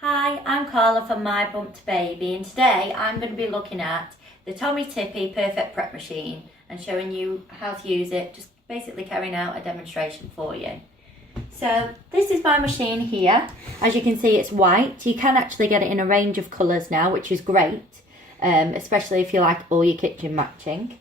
Hi, I'm Carla from My Bumped Baby, and today I'm going to be looking at the Tommee Tippee Perfect Prep Machine and showing you how to use it, just basically carrying out a demonstration for you. So this is my machine here. As you can see, it's white. You can actually get it in a range of colours now, which is great, especially if you like all your kitchen matching.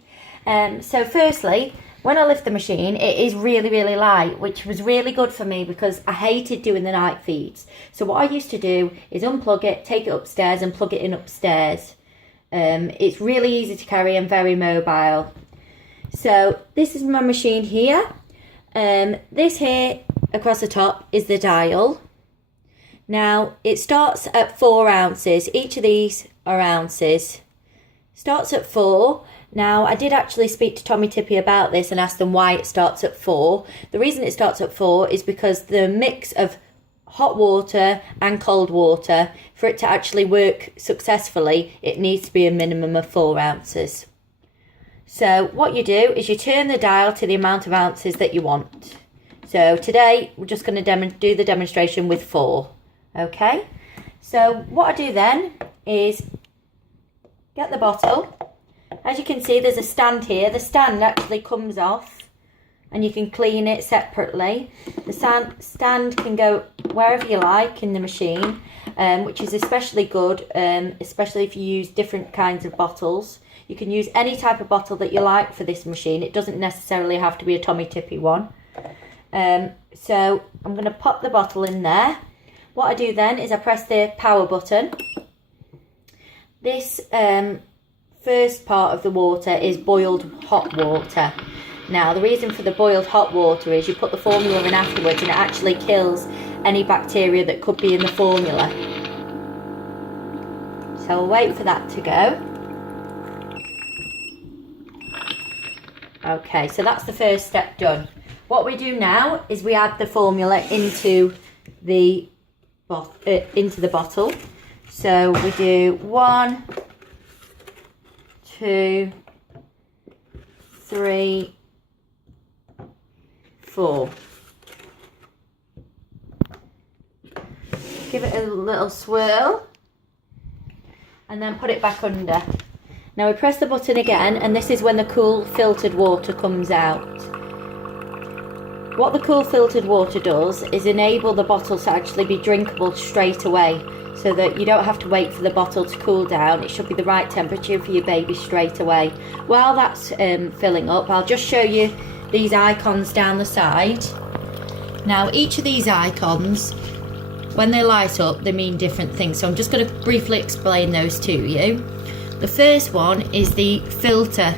So firstly, when I lift the machine, it is really light, which was really good for me because I hated doing the night feeds. So what I used to do is unplug it, take it upstairs and plug it in upstairs. It's really easy to carry and very mobile. So this is my machine here. This here across the top is the dial. Now it starts at 4 ounces. Each of these are ounces. Starts at 4. Now, I did actually speak to Tommee Tippee about this and ask them why it starts at 4. The reason it starts at 4 is because the mix of hot water and cold water, for it to actually work successfully, it needs to be a minimum of 4 ounces. So what you do is you turn the dial to the amount of ounces that you want. So today, we're just going to do the demonstration with 4. Okay? So what I do then is get the bottle. As you can see, there's a stand here. The stand actually comes off and you can clean it separately. The stand can go wherever you like in the machine, which is especially good, especially if you use different kinds of bottles. You can use any type of bottle that you like for this machine. It doesn't necessarily have to be a Tommee Tippee one. So I'm going to pop the bottle in there. What I do then is I press the power button. This first part of the water is boiled hot water. Now the reason for the boiled hot water is you put the formula in afterwards and it actually kills any bacteria that could be in the formula. So I'll wait for that to go. Okay, so that's the first step done. What we do now is we add the formula into the bottle. So we do 1, 2, 3, 4. Give it a little swirl and then put it back under. Now we press the button again and this is when the cool filtered water comes out. What the cool filtered water does is enable the bottle to actually be drinkable straight away, so that you don't have to wait for the bottle to cool down. It should be the right temperature for your baby straight away. While that's filling up, I'll just show you these icons down the side. Now each of these icons, when they light up, they mean different things, so I'm just going to briefly explain those to you. The first one is the filter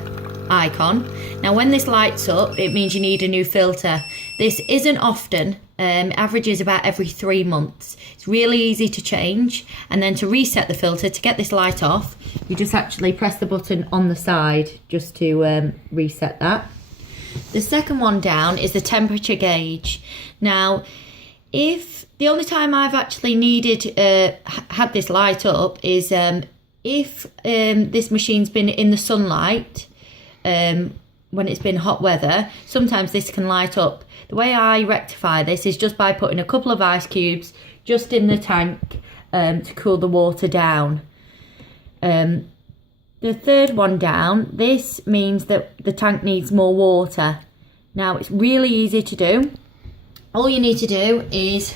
icon. Now when this lights up, it means you need a new filter. This isn't often, averages about every 3 months. It's really easy to change, and then to reset the filter, to get this light off, you just actually press the button on the side just to reset that. The second one down is the temperature gauge. Now, if the only time I've actually had this light up is if this machine's been in the sunlight, when it's been hot weather, sometimes this can light up. The way I rectify this is just by putting a couple of ice cubes just in the tank to cool the water down. The third one down, this means that the tank needs more water. Now it's really easy to do. All you need to do is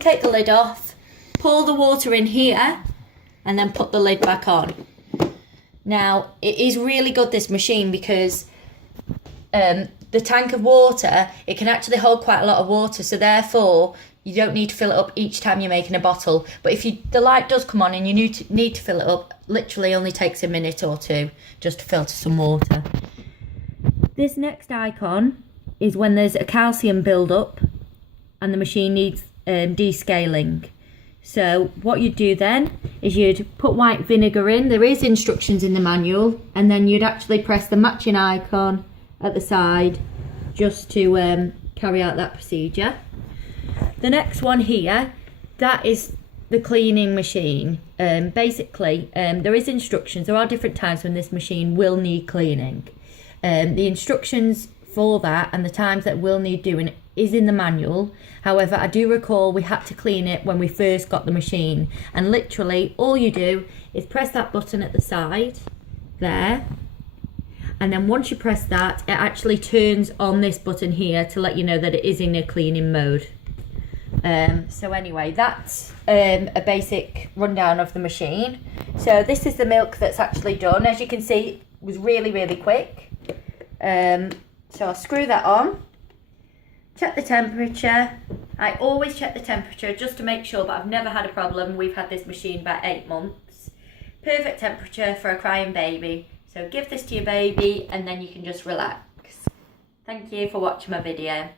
take the lid off, pour the water in here and then put the lid back on. Now it is really good, this machine, because the tank of water, it can actually hold quite a lot of water, so therefore you don't need to fill it up each time you're making a bottle. But if the light does come on and you need to fill it up, literally only takes a minute or 2 just to filter some water. This next icon is when there's a calcium build-up and the machine needs descaling. So what you'd do then is you'd put white vinegar in. There is instructions in the manual, and then you'd actually press the matching icon at the side just to carry out that procedure. The next one here, that is the cleaning machine. Basically, there is instructions. There are different times when this machine will need cleaning. The instructions for that, and the times that we'll need doing is in the manual. However, I do recall we had to clean it when we first got the machine, and literally all you do is press that button at the side there, and then once you press that, it actually turns on this button here to let you know that it is in a cleaning mode. So anyway, that's a basic rundown of the machine. So this is the milk that's actually done. As you can see, it was really quick. So I'll screw that on, check the temperature. I always check the temperature just to make sure, but I've never had a problem. We've had this machine about 8 months. Perfect temperature for a crying baby. So give this to your baby and then you can just relax. Thank you for watching my video.